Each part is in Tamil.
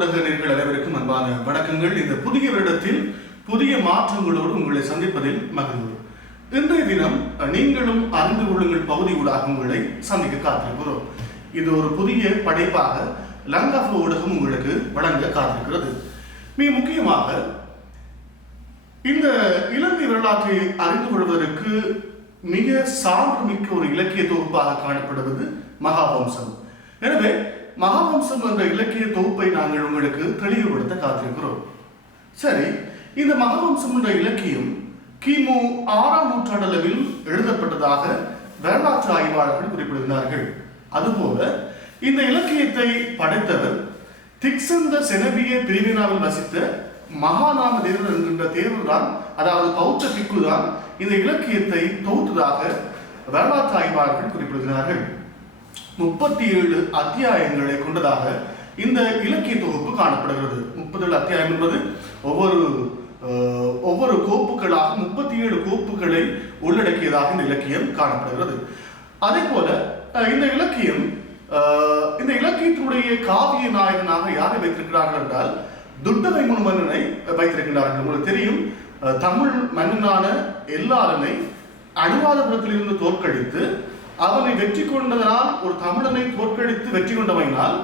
ஊடக நேர்கள் அனைவருக்கும் அன்பான வணக்கங்கள். இந்த புதிய வருடத்தில் புதிய மாற்றங்களோடு உங்களை சந்திப்பதில் மகிழ்வு. இன்றைய தினம் நீங்களும் அறிந்து கொள்ளுங்கள் பகுதி ஊடாக உங்களை சந்திக்க காத்திருக்கிறோம். இது ஒரு புதிய படைப்பாக லங்கபோ ஊடகம் உங்களுக்கு வழங்க காத்திருக்கிறது. மிக முக்கியமாக இந்த இலங்கை வரலாற்றை அறிந்து கொள்வதற்கு மிக சான்று மிக்க ஒரு இலக்கிய தொகுப்பாக காணப்படுவது மகாவம்சம். எனவே மகாவம்சம் என்ற இலக்கிய தொகுப்பை நாங்கள் உங்களுக்கு தெளிவுபடுத்த காத்திருக்கிறோம். சரி இந்த மகாவம்சம் என்ற இலக்கியம் கிமு ஆறாம் நூற்றாண்டளவில் எழுதப்பட்டதாக வரலாற்று ஆய்வாளர்கள் குறிப்பிடுகிறார்கள். அதுபோல இந்த இலக்கியத்தை படைத்தவர் திக்சந்த செனவிய பிரிவினாவில் வசித்த மகாநாம தேவர் என்கின்ற தேவர் தான் அதாவது பௌத்த பிக்கு தான் இந்த இலக்கியத்தை தொகுத்ததாக வரலாற்று ஆய்வாளர்கள் குறிப்பிடுகிறார்கள். முப்பத்தி ஏழு அத்தியாயங்களை கொண்டதாக இந்த இலக்கிய தொகுப்பு காணப்படுகிறது. முப்பத்தி ஏழு அத்தியாயம் என்பது ஒவ்வொரு ஒவ்வொரு கோப்புகளாக முப்பத்தி ஏழு கோப்புகளை உள்ளடக்கியதாக இந்த இலக்கியம் காணப்படுகிறது. அதே போல இந்த இலக்கியம் இந்த இலக்கியத்தினுடைய காவிய நாயகனாக யாரை வைத்திருக்கிறார்கள் என்றால் துட்டவை முன் மன்னனை வைத்திருக்கிறார்கள் உங்களுக்கு தெரியும் தமிழ் மன்னனான எல்லாரனை அனுராதபுரத்திலிருந்து தோற்கடித்து அவனை வெற்றி கொண்டதனால் ஒரு தமிழனை தோற்கடித்து வெற்றி கொண்டமையினால்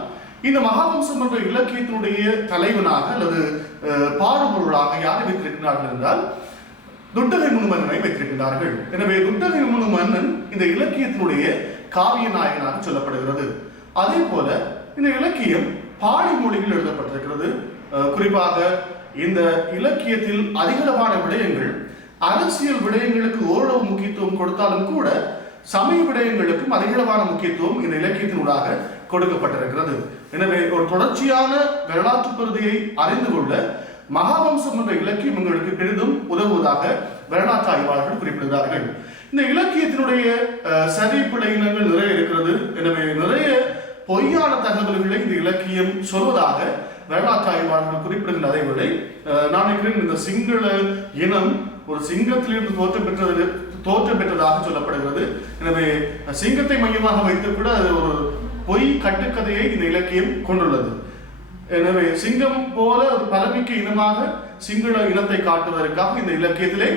இந்த மகாவம்சம் என்ற இலக்கியத்தினுடைய தலைவனாக அல்லது பாடுபொருளாக யாரை வைத்திருக்கிறார்கள் என்றால் துட்டகை முனுமன்னனை வைத்திருக்கிறார்கள். எனவே துட்டகை முனு மன்னன் இந்த இலக்கியத்தினுடைய காவிய நாயகனாக சொல்லப்படுகிறது. அதே போல இந்த இலக்கியம் பாடி மொழியில் எழுதப்பட்டிருக்கிறது. குறிப்பாக இந்த இலக்கியத்தில் அதிகளவான விடயங்கள் அரசியல் விடயங்களுக்கு ஓரளவு முக்கியத்துவம் கொடுத்தாலும் கூட சமய விடயங்களுக்கும் அதிகளவான முக்கியத்துவம் இந்த இலக்கியத்தினூடாக கொடுக்கப்பட்டிருக்கிறது. எனவே ஒரு தொடர்ச்சியான வரலாற்று பகுதியை அறிந்து கொள்ள மகாவம்சம் என்ற இலக்கியம் உங்களுக்கு பெரிதும் உதவுவதாக வரலாற்று ஆய்வாளர்கள் குறிப்பிடுகிறார்கள். இந்த இலக்கியத்தினுடைய சரி பிழையினங்கள் நிறைய இருக்கிறது. எனவே நிறைய பொய்யான தகவல்களை இந்த இலக்கியம் சொல்வதாக வரலாற்று ஆய்வாளர்கள் குறிப்பிடுகின்ற அதேவேளை நான் நினைக்கிறேன் இந்த சிங்கள இனம் ஒரு சிங்கத்திலிருந்து தோற்றம் பெற்றது தோற்றம் பெற்றதாக சொல்லப்படுகிறது. எனவே சிங்கத்தை மையமாக வைத்து கூட அது ஒரு பொய் கட்டுக்கதையை இந்த இலக்கியம் கொண்டுள்ளது. எனவே சிங்கம் போல ஒரு பலமிக்க இனமாக சிங்கள இனத்தை காட்டுவதற்காக இந்த இலக்கியத்திலே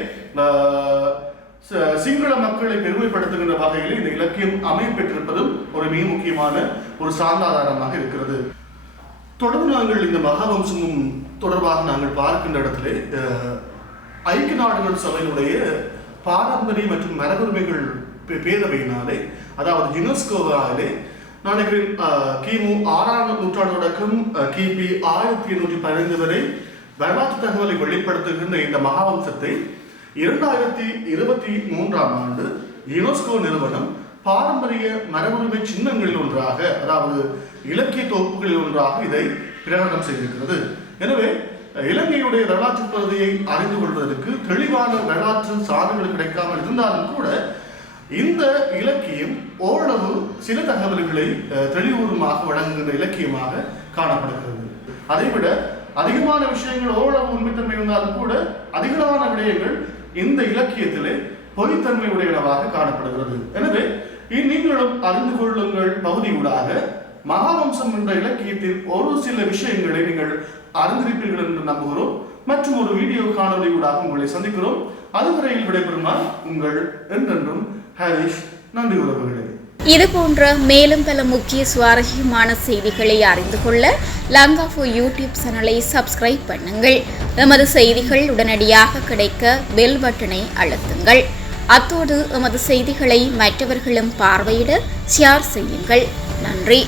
சிங்கள மக்களை பெருமைப்படுத்துகின்ற வகையில் இந்த இலக்கியம் அமைப்பெற்றிருப்பதும் ஒரு மிக முக்கியமான ஒரு சான்றாதாரமாக இருக்கிறது. தொடர்ந்து நாங்கள் இந்த மகாவம்சமும் தொடர்பாக நாங்கள் பார்க்கின்ற இடத்திலே ஐக்கிய நாடுகள் சபையினுடைய பாரம்பரிய மற்றும் மரபுரிமைகள் பே- பேரவையினாலே அதாவது யுனெஸ்கோவாலே நான் நினைக்கிறேன் கிமு ஆறாம் நூற்றாண்டு தொடக்கம் கிபி ஆயிரத்தி எண்ணூற்றி பதினைந்து வரை வரலாற்று தகவலை வெளிப்படுத்துகின்ற இந்த மகாவம்சத்தை இரண்டாயிரத்தி இருபத்தி மூன்றாம் ஆண்டு யுனெஸ்கோ நிறுவனம் பாரம்பரிய மரபுரிமை சின்னங்களில் ஒன்றாக அதாவது இலக்கிய தொகுப்புகளில் ஒன்றாக இதை பிரகடனம் செய்திருக்கிறது. எனவே இலங்கையுடைய வரலாற்று பகுதியை அறிந்து கொள்வதற்கு தெளிவான வரலாற்று சாதனைகள் கிடைக்காமல் இருந்தாலும் கூட இந்த இலக்கியம் ஓரளவு சில தகவல்களை அஹ், வழங்குகின்ற இலக்கியமாக காணப்படுகிறது. அதைவிட அதிகமான விஷயங்கள் ஓரளவு உண்மைத்தன்மை இருந்தாலும் கூட அதிகமான விடயங்கள் இந்த இலக்கியத்திலே பொய்த்தன்மை உடையனவாக காணப்படுகிறது. எனவே நீங்களும் அறிந்து கொள்ளுங்கள் பகுதியூடாக மகாவம்சம் என்ற இலக்கியத்தில் ஒரு சில விஷயங்களை நீங்கள் அறிந்திருப்பீர்கள் என்று நம்புகிறோம். மற்றும் ஒரு வீடியோ காணொலியூடாக உங்களை சந்திக்கிறோம். அதுவரையில் விடைபெறுமாறு உங்கள் என்றென்றும் ஹரிஷ் நன்றி உறவுகளே. இது போன்ற மேலும் பல முக்கிய சுவாரஸ்யமான செய்திகளை அறிந்து கொள்ள லங்கா ஃபோ யூடியூப் சேனலை சப்ஸ்கிரைப் பண்ணுங்கள். எமது செய்திகள் உடனடியாக கிடைக்க பெல் பட்டனை அழுத்துங்கள். அத்தோடு எமது செய்திகளை மற்றவர்களும் பார்வையிட ஷேர் செய்யுங்கள். நன்றி.